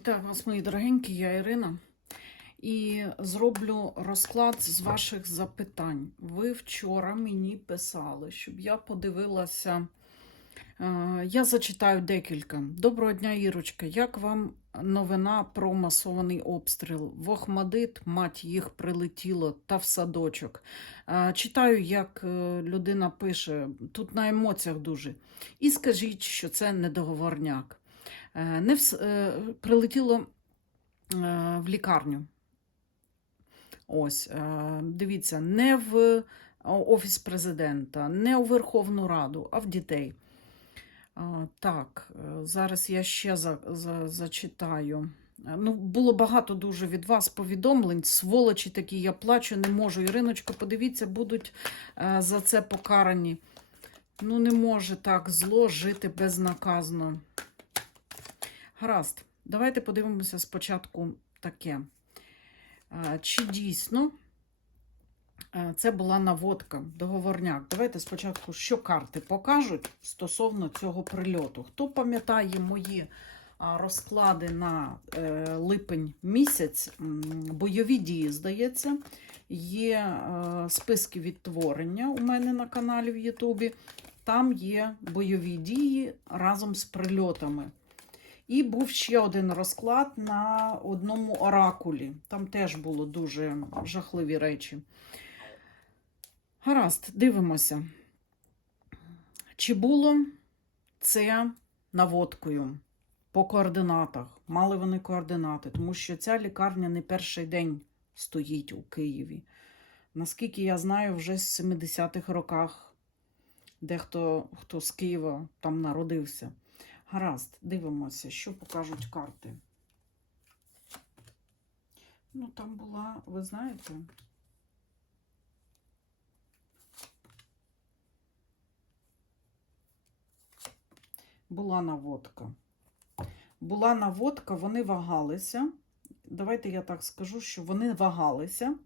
Вітаю вас, мої дорогенькі, я Ірина. І зроблю розклад з ваших запитань. Ви вчора мені писали, щоб я подивилася. е, Я зачитаю декілька. Доброго дня, Ірочка. Як вам новина про масований обстріл? В Охмадит, мать їх прилетіло та в садочок. Е, Читаю, як е, людина пише, тут на емоціях дуже. І скажіть, що це недоговорняк. Е, Не вс... е, прилетіло е, в лікарню. Ось, дивіться, не в Офіс президента, не у Верховну Раду, а в дітей. Так, зараз я ще за, за, зачитаю. Ну, було багато дуже від вас повідомлень. Сволочі такі, я плачу, не можу. Іриночка, подивіться, будуть за це покарані. Ну, не може так зло жити безнаказано. Гаразд, давайте подивимося спочатку таке. Чи дійсно це була наводка, договорняк? Давайте спочатку, що карти покажуть стосовно цього прильоту. Хто пам'ятає мої розклади на е, липень місяць, бойові дії, здається, є е, списки відтворення у мене на каналі в Ютубі. Там є бойові дії разом з прильотами. І був ще один розклад на одному оракулі. Там теж було дуже жахливі речі. Гаразд, дивимося. Чи було це наводкою по координатах? Мали вони координати, тому що ця лікарня не перший день стоїть у Києві. Наскільки я знаю, вже з 70-х роках дехто хто з Києва там народився. Гаразд, дивимося, що покажуть карти. Ну, там була, ви знаєте. Була наводка. Була наводка, вони вагалися. Давайте я так скажу, що вони вагалися.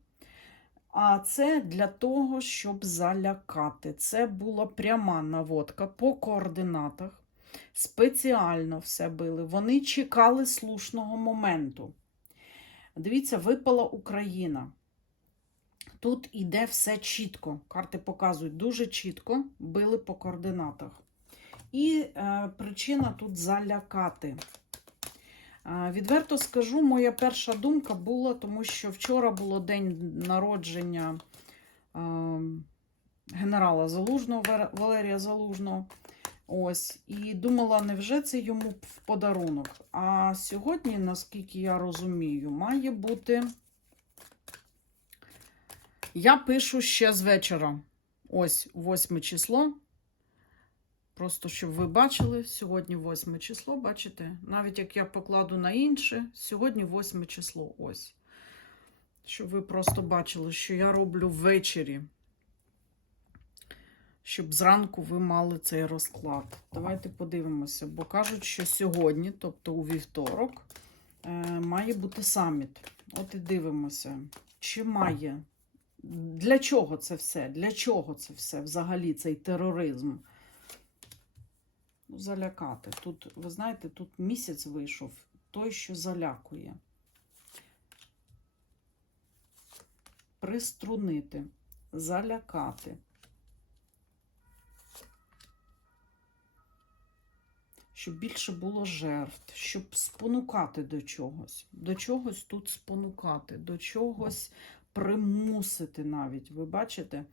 А це для того, щоб залякати. Це була пряма наводка по координатах спеціально все били. Вони чекали слушного моменту. Дивіться, випала Україна. Тут іде все чітко. Карти показують дуже чітко, били по координатах. І е, причина тут залякати. Е, відверто скажу, моя перша думка була, тому що вчора було день народження е, генерала Залужного, Валерія Залужного. Ось, і думала, невже це йому в подарунок. А сьогодні, наскільки я розумію, має бути. Я пишу ще з вечора. Ось 8 число. Просто щоб ви бачили, сьогодні 8 число, бачите? Навіть як я покладу на інше, сьогодні 8 число. Ось. Щоб ви просто бачили, що я роблю ввечері щоб зранку ви мали цей розклад. Давайте подивимося, бо кажуть, що сьогодні, тобто у вівторок, е, має бути саміт. От і дивимося, чи має. Для чого це все? Для чого це все взагалі, цей тероризм? Ну, залякати. Тут, ви знаєте, тут місяць вийшов, той, що залякує. Приструнити, залякати. Щоб більше було жертв, щоб спонукати до чогось. До чогось тут спонукати, до чогось примусити навіть. Ви бачите?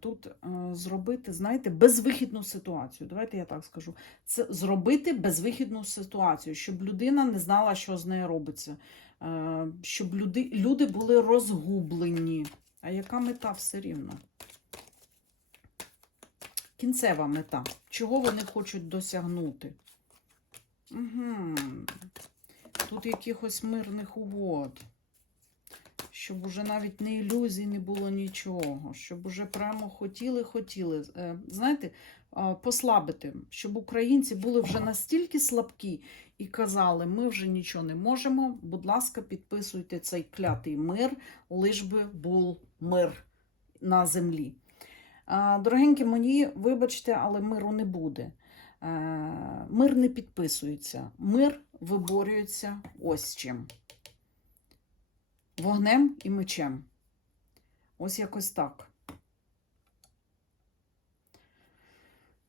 Тут зробити, знаєте, безвихідну ситуацію. Давайте я так скажу. Це зробити безвихідну ситуацію, щоб людина не знала, що з нею робиться, щоб люди, люди були розгублені. А яка мета все рівно? Кінцева мета. Чого вони хочуть досягнути? Угу. Тут якихось мирних угод. Щоб уже навіть не ілюзій не було нічого. Щоб уже прямо хотіли, хотіли. Е, Знаєте, послабити, щоб українці були вже настільки слабкі і казали, ми вже нічого не можемо. Будь ласка, підписуйте цей клятий мир, лиш би був мир на землі. Дорогенькі мої, вибачте, але миру не буде. Е, Мир не підписується. Мир виборюється ось чим. Вогнем і мечем. Ось якось так.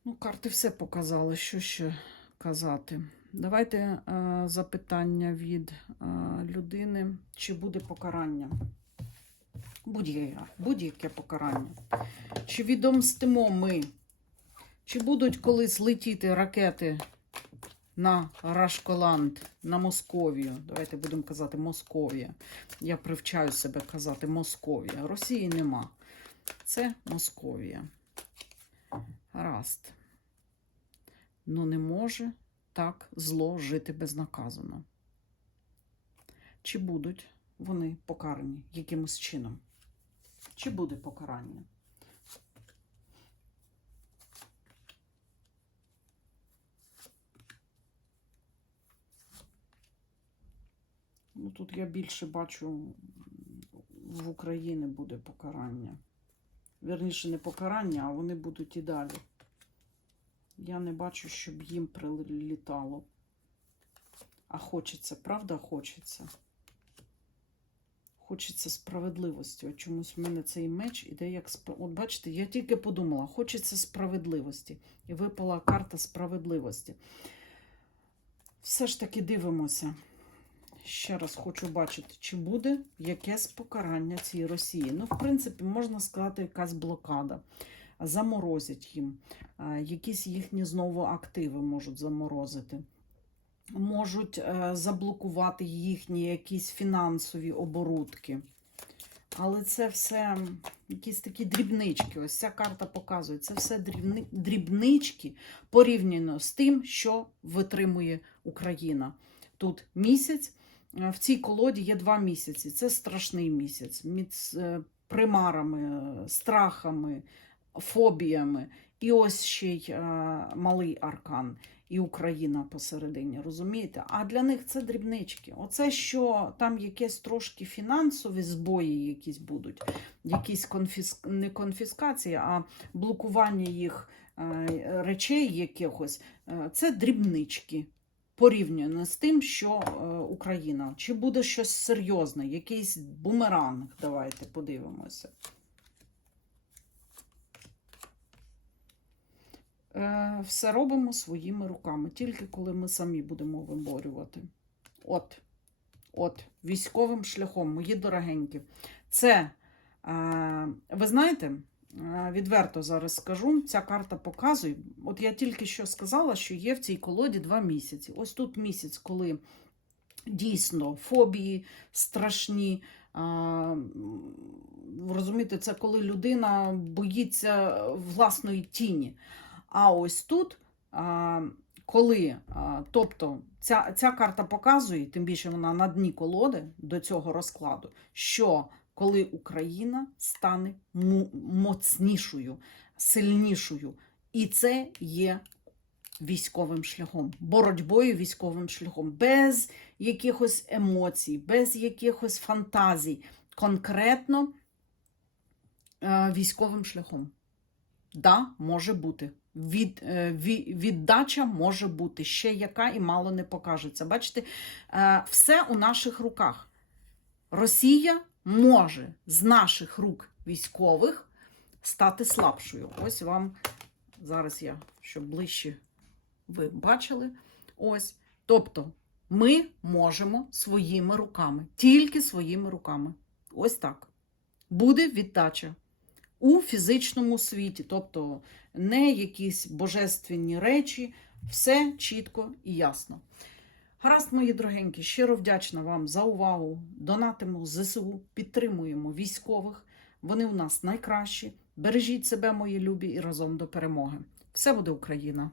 Ну, карти все показали, що ще казати. Давайте е, запитання від е, людини, чи буде покарання. Будь-яке будь-яке покарання. Чи відомстимо ми? Чи будуть колись летіти ракети на Рашколанд, на Московію? Давайте будемо казати Московія. Я привчаю себе казати Московія. Росії нема. Це Московія. Гаразд. Ну не може так зло жити безнаказано. Чи будуть вони покарані якимось чином? Чи буде покарання? Ну, тут я більше бачу, в Україні буде покарання. Вірніше, не покарання, а вони будуть і далі. Я не бачу, щоб їм прилітало. А хочеться, правда, хочеться. Хочеться справедливості. От чомусь в мене цей меч іде як От бачите, я тільки подумала, хочеться справедливості. І випала карта справедливості. Все ж таки дивимося. Ще раз хочу бачити, чи буде якесь покарання цій Росії. Ну, в принципі, можна сказати, якась блокада. Заморозять їм. Якісь їхні знову активи можуть заморозити. Можуть е, заблокувати їхні якісь фінансові оборудки. Але це все якісь такі дрібнички. Ось ця карта показує. Це все дрібни, дрібнички порівняно з тим, що витримує Україна. Тут місяць. Е, В цій колоді є два місяці. Це страшний місяць. Міц, е, примарами, страхами, фобіями. І ось ще й малий аркан, і Україна посередині, розумієте? А для них це дрібнички. Оце, що там якесь трошки фінансові збої якісь будуть, якісь конфіск... не конфіскації, а блокування їх е, речей якихось, е, це дрібнички. Порівняно з тим, що е, Україна. Чи буде щось серйозне, якийсь бумеранг? Давайте подивимося. Все робимо своїми руками, тільки коли ми самі будемо виборювати. От, от, військовим шляхом, мої дорогенькі. Це, е, ви знаєте, е, відверто зараз скажу, ця карта показує. От я тільки що сказала, що є в цій колоді два місяці. Ось тут місяць, коли дійсно фобії страшні. Розумієте, це коли людина боїться власної тіні. А ось тут, коли, тобто ця, ця карта показує, тим більше вона на дні колоди до цього розкладу, що коли Україна стане моцнішою, сильнішою, і це є військовим шляхом, боротьбою військовим шляхом, без якихось емоцій, без якихось фантазій, конкретно е, військовим шляхом. Да, може бути. Від, е, віддача може бути ще яка і мало не покажеться. Бачите, е, все у наших руках. Росія може з наших рук військових стати слабшою. Ось вам зараз я, щоб ближче ви бачили. Ось. Тобто, ми можемо своїми руками, тільки своїми руками. Ось так. Буде віддача у фізичному світі, тобто не якісь божественні речі, все чітко і ясно. Гаразд, мої дорогенькі, щиро вдячна вам за увагу. Донатимо ЗСУ, підтримуємо військових. Вони у нас найкращі. Бережіть себе, мої любі, і разом до перемоги. Все буде Україна!